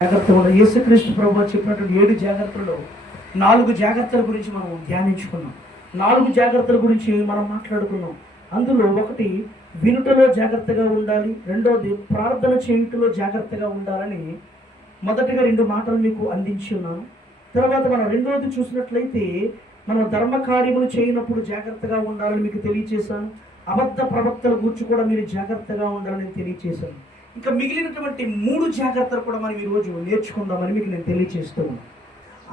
జాగ్రత్తలు యేసుక్రీస్తు ప్రభువు చెప్పినటువంటి 7 జాగ్రత్తల్లో 4 జాగ్రత్తల గురించి మనం ధ్యానించుకున్నాం. 4 జాగ్రత్తల గురించి మనం మాట్లాడుకున్నాం. అందులో ఒకటి వినుటలో జాగ్రత్తగా ఉండాలి, రెండోది ప్రార్థన చేయుటలో జాగ్రత్తగా ఉండాలని మొదటిగా 2 మాటలు మీకు అందించి ఉన్నాను. తర్వాత మనం రెండోది చూసినట్లయితే మనం ధర్మ కార్యములు చేయనప్పుడు జాగ్రత్తగా ఉండాలని మీకు తెలియచేశాను. అబద్ధ ప్రవక్తల గురించి కూడా మీరు జాగ్రత్తగా ఉండాలని తెలియచేశాను. ఇంకా మిగిలినటువంటి 3 జాగ్రత్తలు కూడా మనం ఈరోజు నేర్చుకుందామని మీకు నేను తెలియచేస్తూ ఉన్నాను.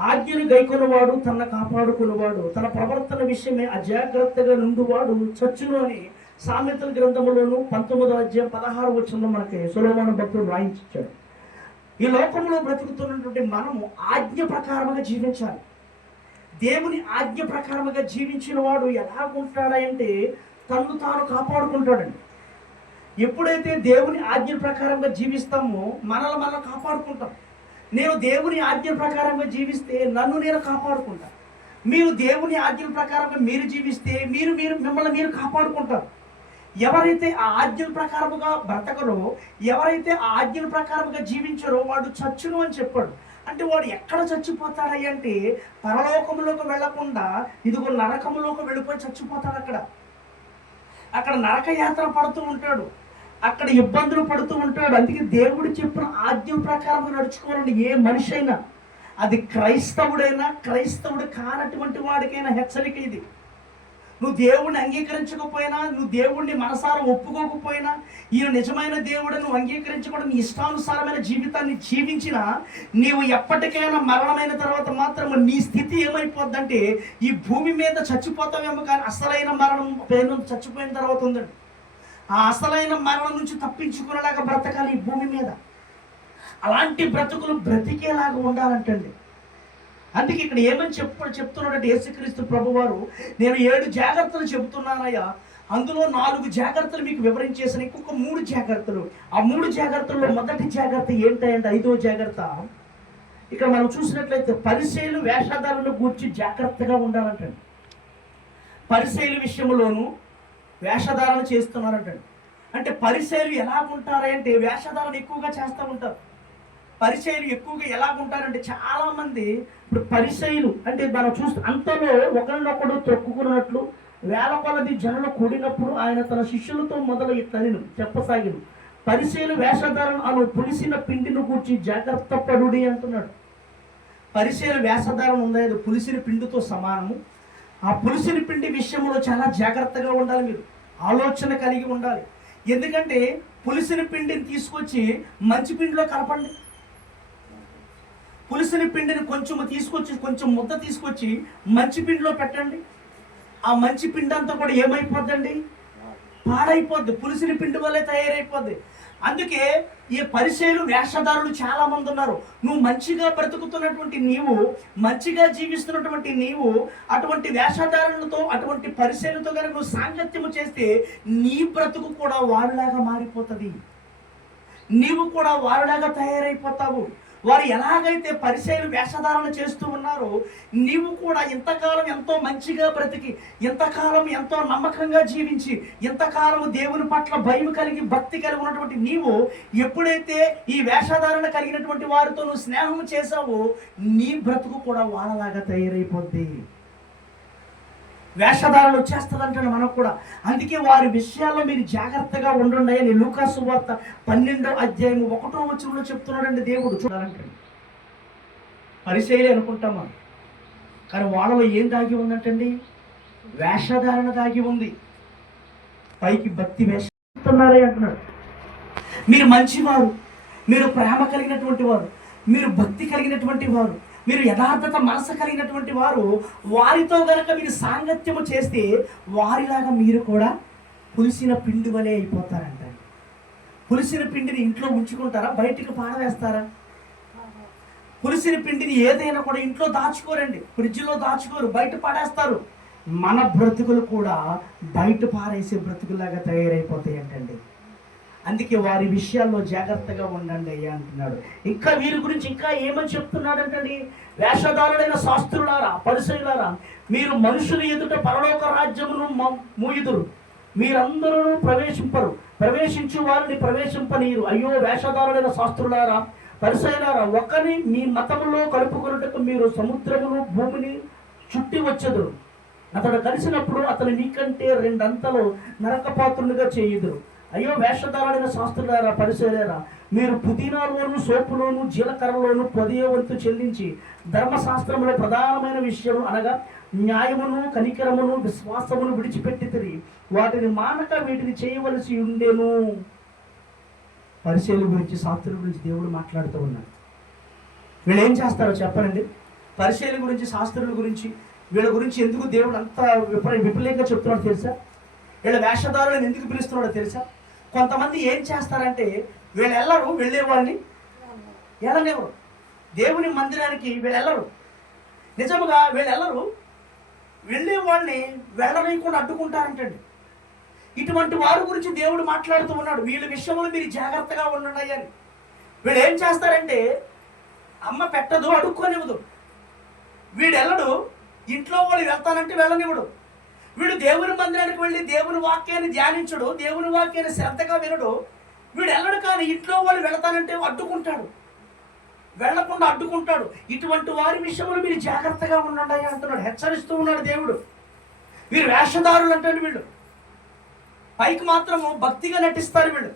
ఆజ్ఞను గైకొన్నవాడు తన కాపాడుకున్నవాడు తన ప్రవర్తన విషయమే అజాగ్రత్తగా నుండువాడు చచ్చును అని సామెతల గ్రంథములోను 19వ అధ్యాయం 16వ వచనంలో మనకి సొలొమోను భక్తుడు రాయించాడు. ఈ లోకంలో బ్రతుకుతున్నటువంటి మనము ఆజ్ఞ ప్రకారముగా జీవించాలి. దేవుని ఆజ్ఞ ప్రకారముగా జీవించిన వాడు ఎలాగుంటాడంటే తను తాను కాపాడుకుంటాడండి. ఎప్పుడైతే దేవుని ఆజ్ఞ ప్రకారంగా జీవిస్తామో మనల్ని మనం కాపాడుకుంటాం. నేను దేవుని ఆజ్ఞ ప్రకారంగా జీవిస్తే నన్ను నేను కాపాడుకుంటాను. మీరు దేవుని ఆజ్ఞ ప్రకారంగా మీరు జీవిస్తే మిమ్మల్ని మీరు కాపాడుకుంటారు. ఎవరైతే ఆ ఆజ్ఞల ప్రకారముగా బ్రతకరో, ఎవరైతే ఆ ఆజ్ఞల ప్రకారముగా జీవించారో వాడు చచ్చును అని చెప్పాడు. అంటే వాడు ఎక్కడ చచ్చిపోతాడు అంటే పరలోకములోకి వెళ్లకుండా ఇదిగో నరకములోకి వెళ్ళిపోయి చచ్చిపోతాడు. అక్కడ నరక యాత్ర పడుతూ ఉంటాడు, అక్కడ ఇబ్బందులు పడుతూ ఉంటాడు. అందుకే దేవుడు చెప్పిన ఆజ్ఞ ప్రకారం నడుచుకోవాలని ఏ మనిషి అయినా, అది క్రైస్తవుడైనా క్రైస్తవుడు కానటువంటి వాడికైనా హెచ్చరిక ఇది. నువ్వు దేవుడిని అంగీకరించకపోయినా, నువ్వు దేవుడిని మనసారా ఒప్పుకోకపోయినా, ఈయన నిజమైన దేవుడిని నువ్వు అంగీకరించకుండా నీ ఇష్టానుసారమైన జీవితాన్ని జీవించినా నీవు ఎప్పటికైనా మరణమైన తర్వాత మాత్రం నీ స్థితి ఏమైపోద్దంటే ఈ భూమి మీద చచ్చిపోతావేమో, కానీ అసలైన మరణం పేరు చచ్చిపోయిన తర్వాత ఉందండి. ఆ అసలైన మరణం నుంచి తప్పించుకునేలాగా బ్రతకాలి ఈ భూమి మీద. అలాంటి బ్రతుకులు బ్రతికేలాగా ఉండాలంటండి. అందుకే ఇక్కడ ఏమని చెప్తున్నాడంటే యేసుక్రీస్తు ప్రభువారు, నేను 7 జాగ్రత్తలు చెబుతున్నానయ్యా, అందులో 4 జాగ్రత్తలు మీకు వివరించేసిన ఇంకొక 3 జాగ్రత్తలు. ఆ 3 జాగ్రత్తల్లో మొదటి జాగ్రత్త ఏంటంటే 5వ జాగ్రత్త. ఇక్కడ మనం చూసినట్లయితే పరిసయ్యులు వేషధారులను గూర్చి జాగ్రత్తగా ఉండాలంటండి. పరిసయ్యుల విషయంలోనూ వేషధారణ చేస్తున్నారంటండి. అంటే పరిసయ్యులు ఎలాగుంటారంటే వేషధారణ ఎక్కువగా చేస్తూ ఉంటారు. పరిసయ్యులు ఎక్కువగా ఎలాగుంటారంటే చాలామంది ఇప్పుడు పరిసయ్యులు అంటే మనం చూస్తే అంతలో ఒకరినొకడు త్రొక్కుకున్నట్లు వేల కొలది జనులు కూడినప్పుడు ఆయన తన శిష్యులతో మొదలు ఇట్లను చెప్పసాగిను, పరిసయ్యులు వేషధారణ అను పులిసిన పిండిని కూర్చి జాగ్రత్త పడుడి అంటున్నాడు. పరిసయ్యుల వేషధారణ ఉండేది పులిసిన పిండితో సమానము. ఆ పులిసిన పిండి విషయంలో చాలా జాగ్రత్తగా ఉండాలి. మీరు ఆలోచన కలిగి ఉండాలి. ఎందుకంటే పులిసిన పిండిని తీసుకొచ్చి మంచి పిండిలో కలపండి. పులిసిన పిండిని కొంచెం ముద్ద తీసుకొచ్చి మంచి పిండిలో పెట్టండి. ఆ మంచి పిండి అంతా కూడా ఏమైపోద్దండి? పాడైపోద్ది. పులిసిన పిండి వల్లే తయారైపోద్ది. అందుకే ఈ పరిసయ్యులు వేషధారులు చాలా మంది ఉన్నారు. నువ్వు మంచిగా బ్రతుకుతున్నటువంటి నీవు, మంచిగా జీవిస్తున్నటువంటి నీవు అటువంటి వేషధారులతో, అటువంటి పరిసయ్యులతో కనుక నువ్వు సాంగత్యము చేస్తే నీ బ్రతుకు కూడా వారిలాగా మారిపోతుంది. నీవు కూడా వారిలాగా తయారైపోతావు. వారు ఎలాగైతే పరిసయ్యులు వేషధారణ చేస్తూ ఉన్నారో నీవు కూడా ఇంతకాలం ఎంతో మంచిగా బ్రతికి, ఇంతకాలం ఎంతో నమ్మకంగా జీవించి, ఇంతకాలం దేవుని పట్ల భయం కలిగి భక్తి కలిగి ఉన్నటువంటి నీవు ఎప్పుడైతే ఈ వేషధారణ కలిగినటువంటి వారితో నువ్వు స్నేహం చేసావో నీ బ్రతుకు కూడా వాళ్ళలాగా తయారైపోద్ది. వేషధారణ వచ్చేస్తుందంటాడు మనకు కూడా. అందుకే వారి విషయాల్లో మీరు జాగ్రత్తగా ఉండండి అని లూకా సువార్త 12వ అధ్యాయం 1వ వచనంలో చెప్తున్నాడండి దేవుడు. చూడాలంటే పరిసయ్యులే అనుకుంటామా, కానీ వాళ్ళలో ఏం దాగి ఉందంటండి? వేషధారణ దాగి ఉంది. పైకి భక్తి వేస్తున్నారే అంటున్నాడు. మీరు మంచివారు, మీరు ప్రేమ కలిగినటువంటి వారు, మీరు భక్తి కలిగినటువంటి వారు, మీరు యథార్థత మనసు కలిగినటువంటి వారు, వారితో గనక మీరు సాంగత్యము చేస్తే వారిలాగా మీరు కూడా పులిసిన పిండి వలె అయిపోతారంట. పులిసిన పిండిని ఇంట్లో ఉంచుకుంటారా? బయటికి పారవేస్తారా? పులిసిన పిండిని ఏదైనా కూడా ఇంట్లో దాచుకోరండి, ఫ్రిడ్జ్లో దాచుకోరు, బయట పడేస్తారు. మన బ్రతుకులు కూడా బయట పారేసే బ్రతుకులాగా తయారైపోతాయి అంటండి. అందుకే వారి విషయాల్లో జాగ్రత్తగా ఉండండి అయ్యా అంటున్నాడు. ఇంకా వీరి గురించి ఇంకా ఏమని చెప్తున్నాడంటండి? వేషధారులైన శాస్త్రులారా, పరిసయ్యులారా, మీరు మనుషుల ఎదుట పరలోక రాజ్యమును మూయుదురు, మీరందరూ ప్రవేశించు వారిని ప్రవేశింపనీరు. అయ్యో వేషధారులైన శాస్త్రులారా, పరిసయ్యులారా, ఒకరిని మీ మతములో కలుపుకొనుటకు మీరు సముద్రమును భూమిని చుట్టి వచ్చెదరు. అతడు కలిసినప్పుడు అతను మీకంటే రెండంతలు నరకపాత్రునిగా చేయుదురు. అయ్యో వేషధారులైన శాస్త్రులారా, పరిసయ్యులారా, మీరు పుదీనాలోను సోపులోను జీలకర్రలోను 10వ వంతు చెల్లించి ధర్మశాస్త్రంలో ప్రధానమైన విషయం అనగా న్యాయమును కనికరమును విశ్వాసమును విడిచిపెట్టి వాటిని మానక వీటిని చేయవలసి ఉండేను. పరిచర్యల గురించి, శాస్త్రుల గురించి దేవుడు మాట్లాడుతూ ఉన్నాడు. వీళ్ళు ఏం చేస్తారో చెప్పనండి. పరిచర్యల గురించి, శాస్త్రుల గురించి, వీళ్ళ గురించి ఎందుకు దేవుడు అంత విపరీతంగా చెప్తున్నాడో తెలుసా? వీళ్ళ వేషధారులను ఎందుకు పిలుస్తున్నాడో తెలుసా? కొంతమంది ఏం చేస్తారంటే వీళ్ళు వెళ్ళరు, వెళ్ళేవాళ్ళని వెళ్ళనివ్వరు. దేవుని మందిరానికి వీళ్ళు వెళ్ళరు. నిజముగా వీళ్ళు వెళ్ళరు, వెళ్ళేవాళ్ళని వెళ్ళనీయకుండా అడ్డుకుంటారంటండి. ఇటువంటి వారి గురించి దేవుడు మాట్లాడుతూ ఉన్నాడు. వీళ్ళ విషయంలో మీరు జాగ్రత్తగా ఉండండి అని. వీళ్ళు ఏం చేస్తారంటే అమ్మ పెట్టదు, అడుక్కోనివ్వదు. వీడు వెళ్ళడు, ఇంట్లో వాళ్ళు వెళ్తానంటే వెళ్ళనివ్వడు. వీడు దేవుని మందిరానికి వెళ్ళి దేవుని వాక్యాన్ని ధ్యానించడు, దేవుని వాక్యాన్ని శ్రద్ధగా వినడు. వీడు వెళ్ళడు, కానీ ఇంట్లో వాళ్ళు వెళతానంటే అడ్డుకుంటాడు, వెళ్లకుండా అడ్డుకుంటాడు. ఇటువంటి వారి విషయంలో మీరు జాగ్రత్తగా ఉండండి అంటున్నాడు, హెచ్చరిస్తూ ఉన్నాడు దేవుడు. వీరు వేషధారులు అంటాడు. వీళ్ళు పైకి మాత్రము భక్తిగా నటిస్తారు. వీళ్ళు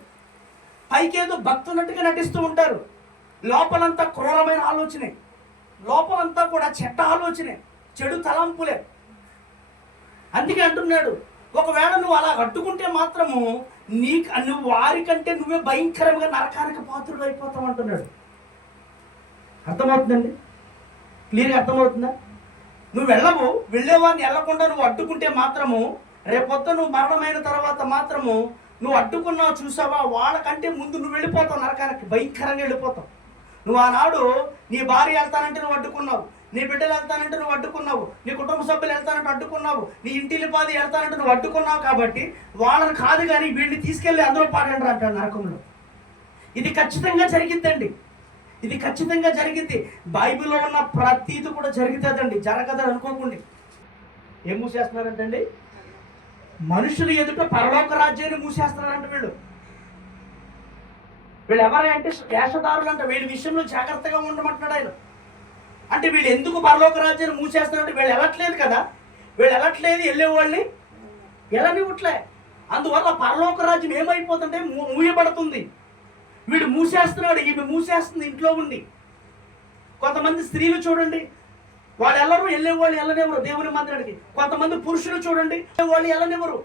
పైకి ఏదో భక్తున్నట్టుగా నటిస్తూ ఉంటారు. లోపలంతా క్రూరమైన ఆలోచనే, లోపలంతా కూడా చెడ్డ ఆలోచనే, చెడు తలంపులే. అందుకే అంటున్నాడు, ఒకవేళ నువ్వు అలా అడ్డుకుంటే మాత్రము నువ్వు వారికంటే నువ్వే భయంకరంగా నరకానికి పాత్రుడు అయిపోతావు అంటున్నాడు. అర్థమవుతుందండి? క్లియర్గా అర్థమవుతుందా? నువ్వు వెళ్ళవు, వెళ్ళేవాడిని వెళ్ళకుండా నువ్వు అడ్డుకుంటే మాత్రము రేపొద్దు నువ్వు మరణమైన తర్వాత మాత్రము నువ్వు అడ్డుకున్నావు చూసావా, వాళ్ళకంటే ముందు నువ్వు వెళ్ళిపోతావు నరకానికి, భయంకరంగా వెళ్ళిపోతావు. నువ్వు ఆనాడు నీ భార్య వెళ్తానంటే నువ్వు అడ్డుకున్నావు, నీ బిడ్డలు వెళ్తానంటే నువ్వు అడ్డుకున్నావు, నీ కుటుంబ సభ్యులు వెళ్తానంటే అడ్డుకున్నావు, నీ ఇంటిల్లి పాది వెళ్తానంటే నువ్వు అడ్డుకున్నావు. కాబట్టి వాళ్ళని కాదు కానీ వీడిని తీసుకెళ్ళి అందులో పాడండి అంటాడు నరకంలో. ఇది ఖచ్చితంగా జరిగిద్దండి, ఇది ఖచ్చితంగా జరిగింది. బైబిల్లో ఉన్న ప్రతీది కూడా జరుగుతుందండి, జరగదని అనుకోకండి. ఏం మూసేస్తున్నారంటండి? మనుషులు ఎదుట పరలోక రాజ్యాన్ని మూసేస్తున్నారంట వీళ్ళు. వీళ్ళు ఎవరంటే వేషధారులు అంట. వీళ్ళ విషయంలో జాగ్రత్తగా ఉండమంటున్నాడు ఆయన. అంటే వీళ్ళు ఎందుకు పరలోక రాజ్యాన్ని మూసేస్తున్నారంటే వీళ్ళు వెళ్ళట్లేదు కదా, వీళ్ళు వెళ్ళట్లేదు, వెళ్ళేవాళ్ళని వెళ్ళనివ్వట్లే. అందువల్ల పరలోక రాజ్యం ఏమైపోతుంటే మూయబడుతుంది. వీడు మూసేస్తున్నాడు, ఈమె మూసేస్తుంది ఇంట్లో ఉండి. కొంతమంది స్త్రీలు చూడండి, వాళ్ళు వెళ్ళరు, వెళ్ళేవాళ్ళు వెళ్ళనివ్వరు దేవుని మందిరానికి. కొంతమంది పురుషులు చూడండి, వాళ్ళు వెళ్ళనివ్వరు.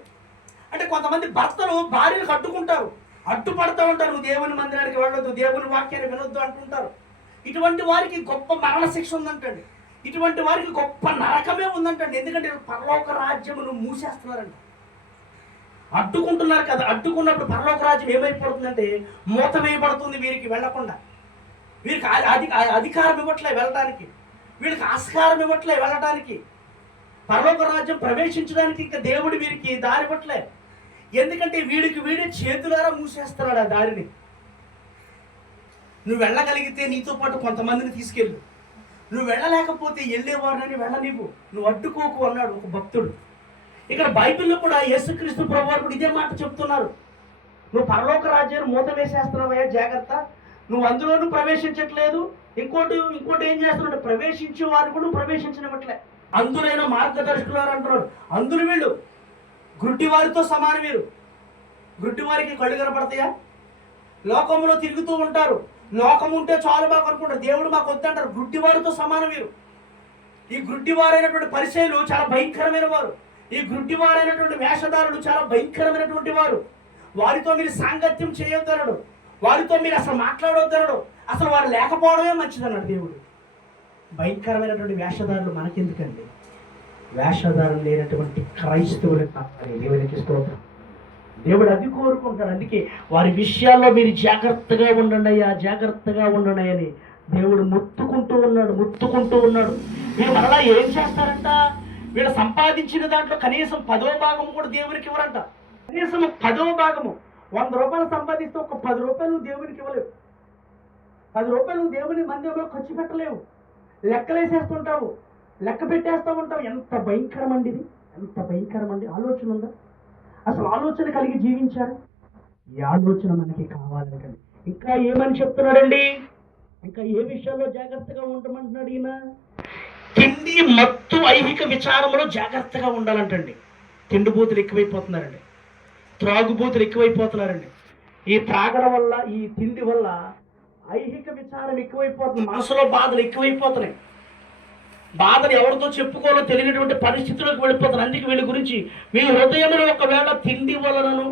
అంటే కొంతమంది భర్తలు భార్యలకు అడ్డుకుంటారు, అడ్డుపడతా ఉంటారు. నువ్వు దేవుని మందిరానికి వెళ్ళొద్దు, దేవుని వాక్యాన్ని వినొద్దు అంటుంటారు. ఇటువంటి వారికి గొప్ప మరణ శిక్ష ఉందంటండి, ఇటువంటి వారికి గొప్ప నరకమే ఉందంటండి. ఎందుకంటే పరలోక రాజ్యమును మూసేస్తున్నారంట, అడ్డుకుంటున్నారు కదా. అడ్డుకున్నప్పుడు పరలోక రాజ్యం ఏమైపోతుందంటే మూత వేయబడుతుంది. వీరికి వెళ్లకుండా, వీరికి అధికారం ఇవ్వట్లే వెళ్ళటానికి, వీళ్ళకి ఆస్కారం ఇవ్వట్లే వెళ్ళటానికి, పరలోక రాజ్యం ప్రవేశించడానికి ఇంకా దేవుడు వీరికి దారి ఇవ్వట్లే. ఎందుకంటే వీడే చేతులారా మూసేస్తున్నాడు ఆ దారిని. నువ్వు వెళ్ళగలిగితే నీతో పాటు కొంతమందిని తీసుకెళ్ళు, నువ్వు వెళ్ళలేకపోతే వెళ్ళేవారిని వెళ్ళనివ్వు, నువ్వు అడ్డుకోకు అన్నాడు ఒక భక్తుడు. ఇక్కడ బైబిల్లో కూడా యేసుక్రీస్తు ప్రభువారు కూడా ఇదే మాట చెప్తున్నారు. నువ్వు పరలోక రాజ్యాన్ని మూత వేసేస్తున్నావయ్యా, జాగ్రత్త, నువ్వు అందులోనూ ప్రవేశించట్లేదు. ఇంకోటి ఏం చేస్తున్నాడు, ప్రవేశించే వారు కూడా ప్రవేశించనివ్వట్లే. అందులైన మార్గదర్శకులు అంటున్నాడు. అందులు వీళ్ళు గుడ్డి వారితో సమానం. వీరు గుడ్డి వారికి కళ్ళు కనపడతాయా? లోకంలో తిరుగుతూ ఉంటారు, లోకం ఉంటే చాలు మాకు అనుకుంటారు, దేవుడు మాకు వద్దంటారు. గుడ్డి వారితో సమానం వీరు. ఈ గుడ్డి వారైనటువంటి పరిచయులు చాలా భయంకరమైన వారు. ఈ గుడ్డి వారైనటువంటి వేషధారులు చాలా భయంకరమైనటువంటి వారు. వారితో మీరు సాంగత్యం చేయొద్దన్నాడు, వారితో మీరు అసలు మాట్లాడొద్దన్నాడు, అసలు వారు లేకపోవడమే మంచిదన్నాడు దేవుడు. భయంకరమైనటువంటి వేషధారులు మనకెందుకండి? వేషధారులు లేనటువంటి క్రైస్తవులు కావాలి. దేవునికి స్తోత్రం. దేవుడు అది కోరుకుంటాడు. అందుకే వారి విషయాల్లో మీరు జాగ్రత్తగా ఉండండి అయ్యా, జాగ్రత్తగా ఉండండి అని దేవుడు ముత్తుకుంటూ ఉన్నాడు. వీళ్ళు మరలా ఏం చేస్తారంట? వీళ్ళు సంపాదించిన దాంట్లో కనీసం 10వ భాగం కూడా దేవునికి ఇవ్వరంట. కనీసం 10వ భాగము, 100 రూపాయలు సంపాదిస్తే ఒక 10 రూపాయలు దేవునికి ఇవ్వలేవు. 10 రూపాయలు దేవుని మందిరంలో ఖర్చు పెట్టలేవు. లెక్కలేసేస్తుంటావు, లెక్క పెట్టేస్తూ ఉంటావు. ఎంత భయంకరం అండి ఇది, ఎంత భయంకరం అండి. ఆలోచన ఉందా? అసలు ఆలోచన కలిగి జీవించారు. ఈ ఆలోచన మనకి కావాలంటే ఇంకా ఏమని చెప్తున్నాడండి? ఇంకా ఏ విషయాల్లో జాగ్రత్తగా ఉండమంటున్నాడు ఈయన? తిండి మత్తు ఐహిక విచారంలో జాగ్రత్తగా ఉండాలంటండి. తిండిబోతులు ఎక్కువైపోతున్నారండి, త్రాగుబోతులు ఎక్కువైపోతున్నారండి. ఈ త్రాగడం వల్ల, ఈ తిండి వల్ల ఐహిక విచారం ఎక్కువైపోతుంది, మనసులో బాధలు ఎక్కువైపోతున్నాయి. బాధలు ఎవరితో చెప్పుకోవాలో తెలియనటువంటి పరిస్థితుల్లోకి వెళ్ళిపోతున్నారు. అందుకే వీళ్ళ గురించి మీ హృదయంలో ఒకవేళ తిండి వలనను,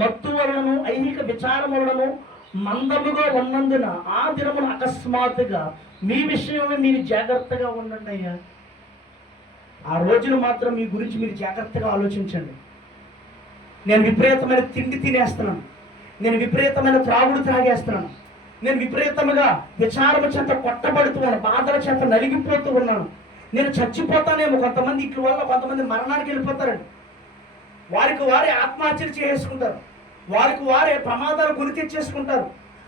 మత్తు వలనను, ఐహిక విచారం వలనను మందముగా ఉన్నందున ఆ దినమున అకస్మాత్తుగా మీ విషయమే మీరు జాగ్రత్తగా ఉండండి అయ్యా. ఆ రోజున మాత్రం మీ గురించి మీరు జాగ్రత్తగా ఆలోచించండి. నేను విపరీతమైన తిండి తినేస్తున్నాను, నేను విపరీతమైన త్రాగుడు త్రాగేస్తున్నాను, నేను విపరీతంగా విచారము చేత కొట్టబడుతున్నాను, బాధల చేత నలిగిపోతూ ఉన్నాను, నేను చచ్చిపోతానేమో. కొంతమంది ఇట్ల వల్ల కొంతమంది మరణానికి వెళ్ళిపోతారండి. వారికి వారే ఆత్మహత్యలు చేసుకుంటారు, వారికి వారే ప్రమాదాలు కొని తెచ్చేసుకుంటారు.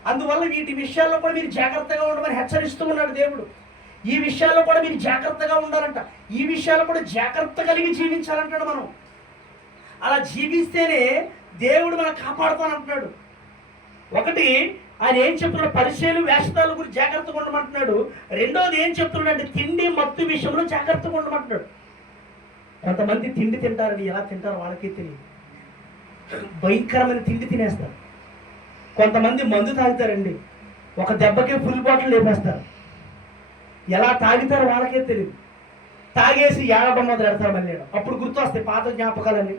అందువల్ల వీటి విషయాల్లో కూడా మీరు జాగ్రత్తగా ఉండమని హెచ్చరిస్తూ ఉన్నాడు దేవుడు. ఈ విషయాల్లో కూడా మీరు జాగ్రత్తగా ఉండాలంట. ఈ విషయాల్లో కూడా జాగ్రత్త కలిగి జీవించాలంటాడు. మనం అలా జీవిస్తేనే దేవుడు మనం కాపాడుతానంటున్నాడు. ఒకటి, ఆయన ఏం చెప్తున్నాడు? పరిచయాలు వేషాల గురించి జాగ్రత్తగా ఉండమంటున్నాడు. రెండోది ఏం చెప్తున్నాడు అంటే తిండి మత్తు విషయంలో జాగ్రత్తగా ఉండమంటున్నాడు. కొంతమంది తిండి తింటారని, ఎలా తింటారో వాళ్ళకే తెలియదు, భయంకరమైన తిండి తినేస్తారు. కొంతమంది మందు తాగుతారండి, ఒక దెబ్బకే ఫుల్ బాటిల్ లేపేస్తారు. ఎలా తాగుతారో వాళ్ళకే తెలియదు. తాగేసి ఏడవడం మొదలు పెడతారు. మళ్ళీ అప్పుడు గుర్తొస్తాయి పాత జ్ఞాపకాలన్నీ.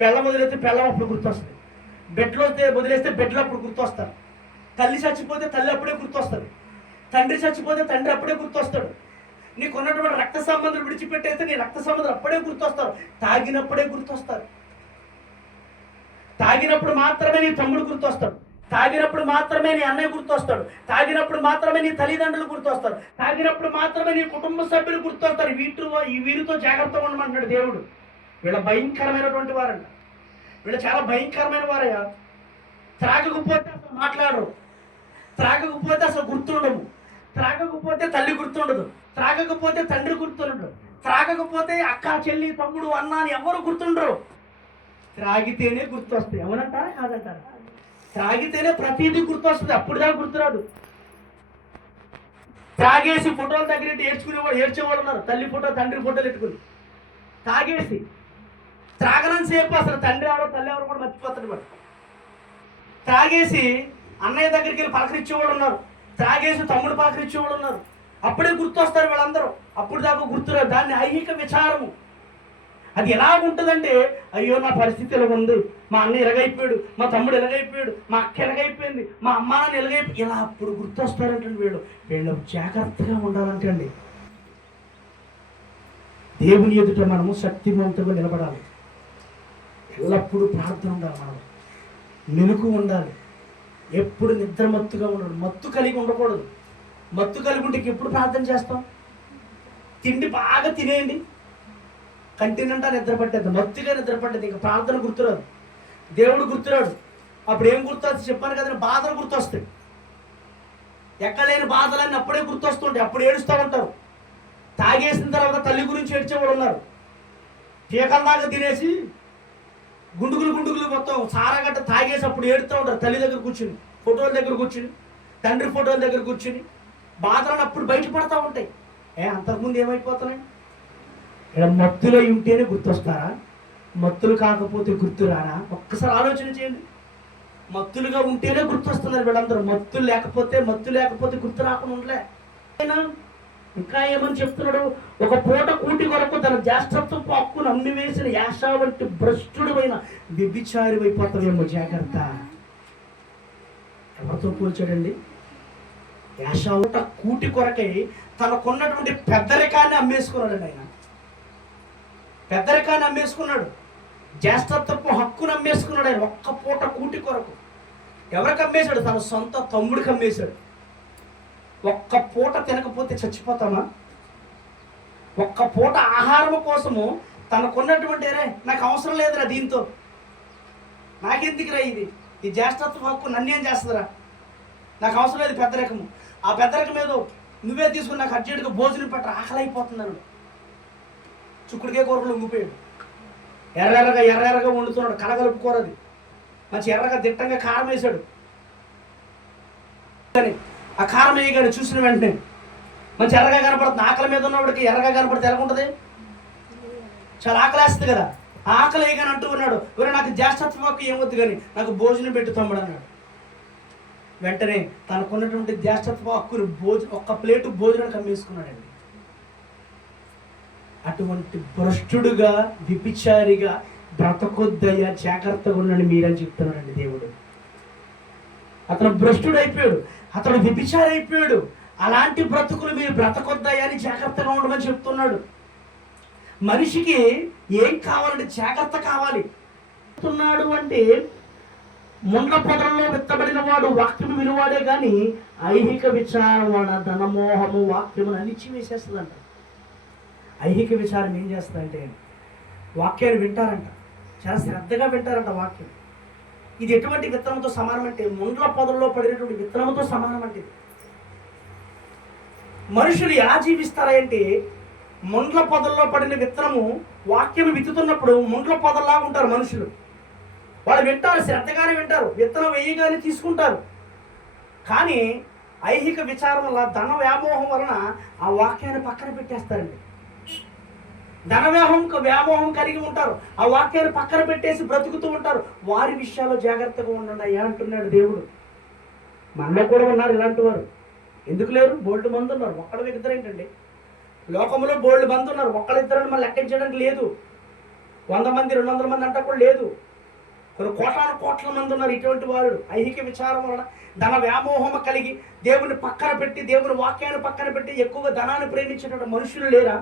పెళ్ళం వదిలేస్తే పెళ్ళం అప్పుడు గుర్తొస్తుంది, బెడ్లో వదిలేస్తే బెడ్లో అప్పుడు గుర్తొస్తారు. తల్లి చచ్చిపోతే తల్లి అప్పుడే గుర్తొస్తుంది, తండ్రి చచ్చిపోతే తండ్రి అప్పుడే గుర్తొస్తాడు. నీకున్నటువంటి రక్త సంబంధులు విడిచిపెట్టేస్తే నీ రక్త సంబంధులు అప్పుడే గుర్తొస్తారు. తాగినప్పుడే గుర్తొస్తారు. తాగినప్పుడు మాత్రమే నీ తమ్ముడు గుర్తొస్తాడు, తాగినప్పుడు మాత్రమే నీ అన్నయ్య గుర్తొస్తాడు, తాగినప్పుడు మాత్రమే నీ తల్లిదండ్రులు గుర్తొస్తారు, తాగినప్పుడు మాత్రమే నీ కుటుంబ సభ్యులు గుర్తొస్తారు. వీరితో జాగ్రత్తగా ఉండమంటున్నాడు దేవుడు. వీళ్ళ భయంకరమైనటువంటి వారంట, వీళ్ళు చాలా భయంకరమైన వారయ్యా. త్రాగకపోతే అసలు మాట్లాడరు, త్రాగకపోతే అసలు గుర్తుండము, త్రాగకపోతే తల్లి గుర్తుండదు, త్రాగకపోతే తండ్రి గుర్తుండడు, త్రాగకపోతే అక్క చెల్లి తమ్ముడు అన్న అని ఎవరు గుర్తుండరు. త్రాగితేనే గుర్తొస్తాయి. ఎవరంటారా? కాదంటారా? త్రాగితేనే ప్రతిదీ గుర్తొస్తుంది, అప్పుడుదా గుర్తురాదు. తాగేసి ఫోటోల దగ్గర ఏడ్చేవాళ్ళు ఉన్నారు, తల్లి ఫోటో తండ్రి ఫోటోలు పెట్టుకుని తాగేసి. త్రాగనంత సేపు అసలు తండ్రి ఎవరో తల్లి ఎవరో కూడా మర్చిపోతాడు వాడు. తాగేసి అన్నయ్య దగ్గరికి వెళ్ళి పలకరించేవాళ్ళు ఉన్నారు, తాగేసి తమ్ముడు పలకరించేవాళ్ళు ఉన్నారు. అప్పుడే గుర్తొస్తారు వీళ్ళందరూ, అప్పుడు దాకా గుర్తురాదు. దాన్ని ఐహిక విచారము. అది ఎలా ఉంటుందంటే, అయ్యో నా పరిస్థితి ఎలా ఉంది, మా అన్న ఎలాగైపోయాడు, మా తమ్ముడు ఎలాగైపోయాడు, మా అక్క ఎలాగైపోయింది, మా అమ్మ నాన్న ఎలాగైపోయి, ఇలా అప్పుడు గుర్తొస్తారంటండి. వీళ్ళు జాగ్రత్తగా ఉండాలంటండి. దేవుని ఎదుట మనము శక్తివంతంగా నిలబడాలి. ఎల్లప్పుడూ ప్రార్థన ఉండాలి, మనం మెలకు ఉండాలి, ఎప్పుడు నిద్రమత్తుగా ఉండడు, మత్తు కలిగి ఉండకూడదు. మత్తు కలిగి ఉంటే ఎప్పుడు ప్రార్థన చేస్తాం? తిండి బాగా తినేయండి, కంటినంటా నిద్ర పట్టేది, మత్తుగా నిద్ర పట్టేది, ఇంకా ప్రార్థన గుర్తురాదు, దేవుడు గుర్తురాడు. అప్పుడు ఏం గుర్తొస్తుంది చెప్పాను కదా, బాధలు గుర్తొస్తాయి. ఎక్కలేని బాధలన్నీ అప్పుడే గుర్తొస్తుంటాయి, అప్పుడు ఏడుస్తూ ఉంటారు. తాగేసిన తర్వాత తల్లి గురించి ఏడ్చేవాడు ఉన్నారు. పీకల దాకా తినేసి గుండుగులు మొత్తం సారాగట్ట తాగేసి అప్పుడు ఏడుతూ ఉంటారు. తల్లి దగ్గర కూర్చుని, ఫోటోల దగ్గర కూర్చుని, తండ్రి ఫోటోల దగ్గర కూర్చుని బాధలను అప్పుడు బయటపడతా ఉంటాయి. అంతకుముందు ఏమైపోతున్నాయి? ఇక్కడ మత్తులో ఉంటేనే గుర్తొస్తారా? మత్తులు కాకపోతే గుర్తురారా? ఒక్కసారి ఆలోచన చేయండి. మత్తులుగా ఉంటేనే గుర్తొస్తున్నారు వీళ్ళందరూ. మత్తు లేకపోతే గుర్తు రాకుండా ఉండలే. ఇంకా ఏమని చెప్తున్నాడు? ఒక పూట కూటి కొరకు తన జ్యేష్ఠత్వపు హక్కును అమ్మి వేసిన యాషా వంటి భ్రష్టుడైన వ్యభిచారి అయిపోతావేమో, జాగ్రత్త. ఎవరితో పోల్చాడండి? యాషా కూటి కొరకై తనకున్నటువంటి పెద్దరికాన్ని అమ్మేసుకున్నాడండి. ఆయన పెద్దరికాన్ని అమ్మేసుకున్నాడు, జ్యేష్ఠత్వపు హక్కును అమ్మేసుకున్నాడు. ఆయన ఒక్క పూట కూటి కొరకు ఎవరికి అమ్మేశాడు? తన సొంత తమ్ముడికి అమ్మేశాడు. ఒక్క పూట తినకపోతే చచ్చిపోతామా? ఒక్క పూట ఆహారం కోసము తనకున్నటువంటి నాకు అవసరం లేదురా, దీంతో నాకెందుకురా, ఈ జ్యేష్ఠత్వ హక్కు నన్నేం చేస్తుందిరా, నాకు అవసరం లేదు పెద్దరికము. ఆ పెద్దరికం ఏదో నువ్వే తీసుకుని నాకు అర్జెంటుగా భోజనం పెట్ట, ఆకలి అయిపోతున్నాడు. చుక్కుడికే కూరలు ఉంగిపోయాడు, ఎర్రగా వండుతున్నాడు, కలగలుపు కూరది మంచి ఎర్రగా దిట్టంగా కారం వేశాడు. కానీ ఆ కారం వేయగానే చూసిన వెంటనే మంచి ఎర్రగా కనపడుతుంది. ఆకలి మీద ఉన్నవాడికి ఎర్రగా కనపడితే ఎలా ఉంటుంది? చాలా ఆకలేస్తుంది కదా. ఆకలి వేయగానే అంటూ ఉన్నాడు, ఎవరు నాకు జ్యేష్ఠత్వం హక్కు ఏమొద్దు కానీ నాకు భోజనం పెట్టు తమ్ముడు అన్నాడు. వెంటనే తనకున్నటువంటి జ్యేష్ఠత్వ హక్కును ఒక్క ప్లేటు భోజనానికి అమ్మేసుకున్నాడండి. అటువంటి భ్రష్టుడుగా విభిచారిగా బ్రతకొద్దయ్యా, జాగ్రత్తగా ఉన్నాడు మీరని చెప్తున్నాడండి దేవుడు. అతను భ్రష్టుడు అయిపోయాడు, అతడు విభిచారి అయిపోయాడు. అలాంటి బ్రతుకులు మీరు బ్రతకొద్దయ్యా అని జాగ్రత్తగా ఉండమని చెప్తున్నాడు. మనిషికి ఏం కావాలంటే జాగ్రత్త కావాలి. చెప్తున్నాడు అంటే ముండ్ల పొదల్లో విత్తబడిన వాడు వాక్యము వినువాడే కానీ ఐహిక విచారం వాడ ధనమోహము వాక్యమును అణిచి వేసేస్తుందంట. ఐహిక విచారం ఏం చేస్తుందంటే వాక్యాన్ని వింటారంట, చాలా శ్రద్ధగా వింటారంట వాక్యం. ఇది ఎటువంటి విత్తనంతో సమానం అంటే ముండ్ల పొదల్లో పడినటువంటి విత్తనంతో సమానం అంటే. మనుషులు ఎలా జీవిస్తారంటే ముండ్ల పొదల్లో పడిన విత్తనము వాక్యం విత్తుతున్నప్పుడు ముండ్ల పొదల్లా ఉంటారు మనుషులు. వాళ్ళు వింటారు, శ్రద్ధగానే వింటారు, విత్తనం వేయగానే తీసుకుంటారు. కానీ ఐహిక విచారం వల్ల ధన వ్యామోహం వలన ఆ వాక్యాన్ని పక్కన పెట్టేస్తారండి. ధన వ్యామోహం కలిగి ఉంటారు, ఆ వాక్యాన్ని పక్కన పెట్టేసి బ్రతుకుతూ ఉంటారు. వారి విషయాల్లో జాగ్రత్తగా ఉండండి అయ్యా అంటున్నాడు దేవుడు. మనలో కూడా ఉన్నారు ఇలాంటి వారు. ఎందుకు లేరు? బోల్డ్ మంది ఉన్నారు. ఒక్కడు ఇద్దరు ఏంటండి? లోకంలో బోల్డ్ మంది ఉన్నారు. ఒక్కడిద్దరని మనం లెక్కించడానికి లేదు. 100 మంది 200 మంది అంటా కూడా లేదు. కొన్ని కోట్ల మంది ఉన్నారు ఇటువంటి వారు. ఐహిక విచారం వలన ధన వ్యామోహం కలిగి దేవుని పక్కన పెట్టి, దేవుని వాక్యాన్ని పక్కన పెట్టి ఎక్కువగా ధనాన్ని ప్రేమించేటువంటి మనుషులు లేరా?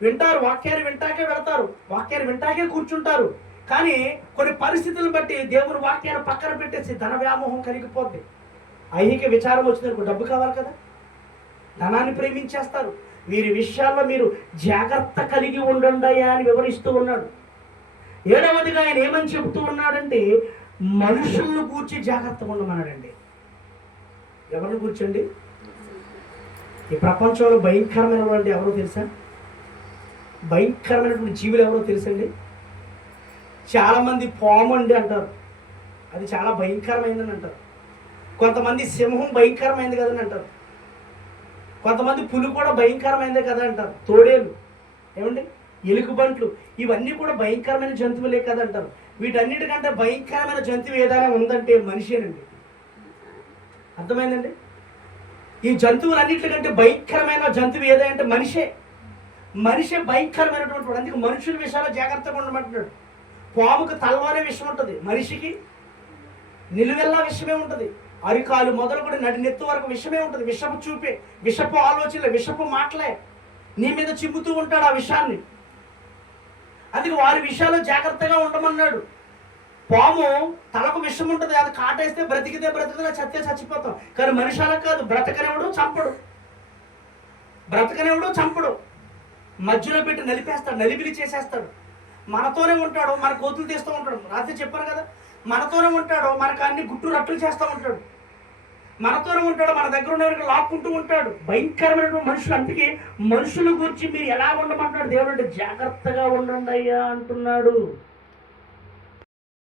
వింటారు, వాక్యాన్ని వింటాకే వెళతారు, వాక్యాన్ని వింటాకే కూర్చుంటారు. కానీ కొన్ని పరిస్థితులను బట్టి దేవుని వాక్యాన్ని పక్కన పెట్టేసి ధన వ్యామోహం కలిగిపోద్ది. ఐహిక విచారం వచ్చినందుకు డబ్బు కావాలి కదా, ధనాన్ని ప్రేమించేస్తారు. వీరి విషయాల్లో మీరు జాగ్రత్త కలిగి ఉండండి అని వివరిస్తూ ఉన్నాడు. 7వదిగా ఆయన ఏమని చెబుతూ ఉన్నాడంటే మనుషులను కూర్చి జాగ్రత్తగా ఉండమన్నాడండి. ఎవరిని కూర్చోండి? ఈ ప్రపంచంలో భయంకరమైన వాళ్ళు ఎవరో తెలుసా? భయంకరమైనటువంటి జీవులు ఎవరో తెలుసండి? చాలామంది పాము అండి అంటారు, అది చాలా భయంకరమైందని అంటారు. కొంతమంది సింహం భయంకరమైంది కదని అంటారు. కొంతమంది పులి కూడా భయంకరమైందే కదా అంటారు. తోడేలు, ఏమండి, ఎలుగుబంట్లు, ఇవన్నీ కూడా భయంకరమైన జంతువులే కదా అంటారు. వీటన్నిటికంటే భయంకరమైన జంతువు ఏదైనా ఉందంటే మనిషేనండి. అర్థమైందండి? ఈ జంతువులన్నిటికంటే భయంకరమైన జంతువు ఏదంటే మనిషే. మనిషే భయంకరమైనటువంటి వాడు. అందుకే మనుషుల విషయాల్లో జాగ్రత్తగా ఉండమంటున్నాడు. పాముకు తలవారే విషయం ఉంటుంది, మనిషికి నిలువెల్లా విషయమే ఉంటుంది. అరికాలు మొదలుకొని నడినెత్తు వరకు విషమే ఉంటుంది. విషపు చూపే, విషపు ఆలోచనలే, విషపు మాటలే నీ మీద చిమ్ముతూ ఉంటాడు ఆ విషయాన్ని. అందుకే వారి విషయాల్లో జాగ్రత్తగా ఉండమన్నాడు. పాము తలకు విషం ఉంటుంది, అది కాటేస్తే బ్రతికితే చస్తే చచ్చిపోతాం. కానీ మనిషి అలా కాదు, బ్రతకనేవాడు చంపడు, మధ్యలో పెట్టి నలిపేస్తాడు, నలిపిలి చేసేస్తాడు. మనతోనే ఉంటాడు, మన కోతులు తీస్తూ ఉంటాడు. రాత్రి చెప్పారు కదా, మనతోనే ఉంటాడు, మనకు అన్ని గుట్టు రట్టులు చేస్తూ ఉంటాడు, మనతోనే ఉంటాడు, మన దగ్గర ఉన్నవారికి లాక్కుంటూ ఉంటాడు. భయంకరమైనటువంటి మనుషులు. అందుకే మనుషుల గురించి మీరు ఎలా ఉండమంటున్నాడు దేవుడు అంటే జాగ్రత్తగా ఉండండి అయ్యా అంటున్నాడు.